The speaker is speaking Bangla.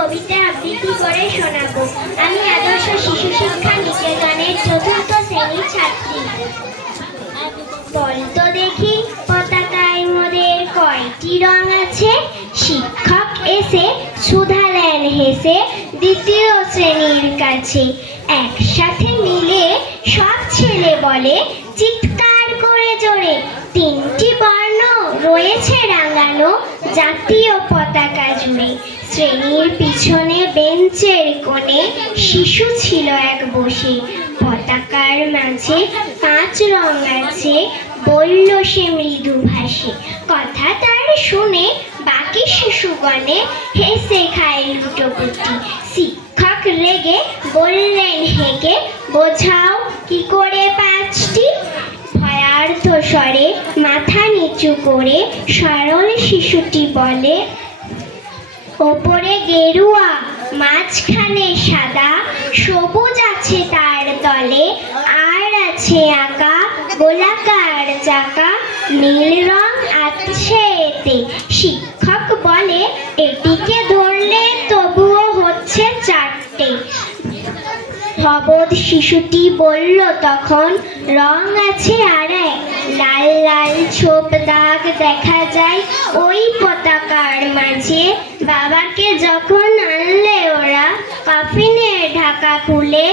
কবিতা আবৃত্তি করে শোনাবো। আমি আদর্শ শিশু শিক্ষা নিকেতনের চতুর্থ শ্রেণীর ছাত্রী। বলতো দেখি পতাকায় মোদের কয়টি রং আছে? শিক্ষক এসে শুধালেন হেসে দ্বিতীয় শ্রেণীর কাছে। একসাথে মিলে সব ছেলে বলে চিৎকার করে জোরে, তিনটি বর্ণ রয়েছে রাঙানো জাতীয় পতাকা জুড়ে। শ্রেণীর পিছনে বেঞ্চের কোণে শিশু ছিল এক বসে। পতাকার মাঝে 5 রং আছে, বলল সে মৃদু ভাষে। কথা তার শুনে বাকি শিশুগণে হেসে খায় লুটোপুটি। শিক্ষক রেগে বললেন হেগে, বোঝাও কি করে 5টি? ভয়ার্থ স্বরে মাথা নিচু করে সরল শিশুটি বলে, ওপরে গেরুয়া মাঝখানে সাদা, সবুজ আছে তার তলে, আর আছে আঁকা গোলাকার চাকা, নীল রং আছে এতে। শিক্ষক বলে এটিকে ধরলে তবুও হচ্ছে 4টে। অবোধ শিশুটি বলল তখন, রং আছে আর এক, লাল লাল ছোপ দাগ দেখা যায় ওই পতাকার মাঝে। বাবাকে যখন আনলে ওরা কফিনের ঢাকা খুলে,